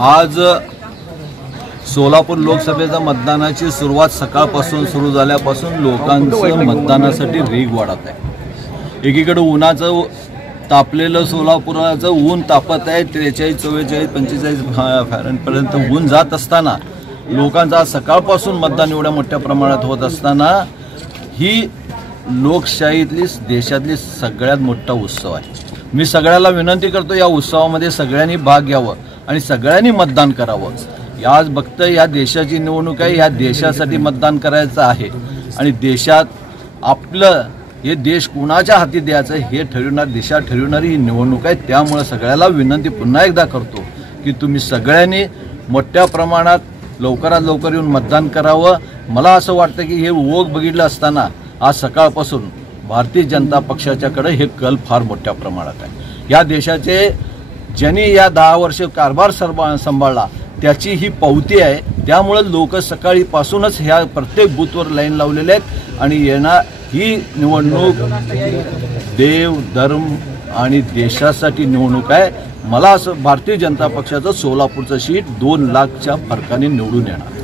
आज सोलापूर लोकसभेच्या मतदानाची सुरुवात सकाळपासून सुरू झाल्यापासून लोकांचं मतदानासाठी रीग वाढत आहे। एकीकडे उन्हाचं तापलेलं सोलापुराचं ऊन तापत आहे 43, 44, 45 फॅरनपर्यंत ऊन जात असताना लोकांचा सकाळपासून मतदान एवढ्या मोठ्या प्रमाणात होत असताना ही लोकशाहीतली देशातली सगळ्यात मोठा उत्सव आहे। मी सगळ्याला विनंती करतो या उत्सवामध्ये सगळ्यांनी भाग घ्यावा आणि सगळ्यांनी मतदान करावं। आज बघतोय या देशाची निवडणूक आहे, या देशासाठी मतदान करायचं आहे आणि देशात आपलं हे देश कुणाच्या हाती द्यायचं हे देशात ठरविणारी ही निवडणूक आहे। त्यामुळे सगळ्याला विनंती पुन्हा एकदा करतो की तुम्ही सगळ्यांनी मोठ्या प्रमाणात लवकरात लवकर येऊन मतदान करावं। मला असं वाटतं की हे ओघ बघितलं असताना आज सकाळपासून भारतीय जनता पक्षाच्याकडे हे कल फार मोठ्या प्रमाणात आहे। या देशाचे ज्यांनी या 10 वर्ष कारभार सांभाळला त्याची ही पावती आहे। त्यामुळे लोक सकाळीपासूनच ह्या प्रत्येक बूथवर लाईन लावलेले आहेत आणि येणार ही निवडणूक देव धर्म आणि देशासाठी निवडणूक आहे। मला असं भारतीय जनता पक्षाचं सोलापूरचं सीट 2 लाखच्या फरकाने निवडून येणार।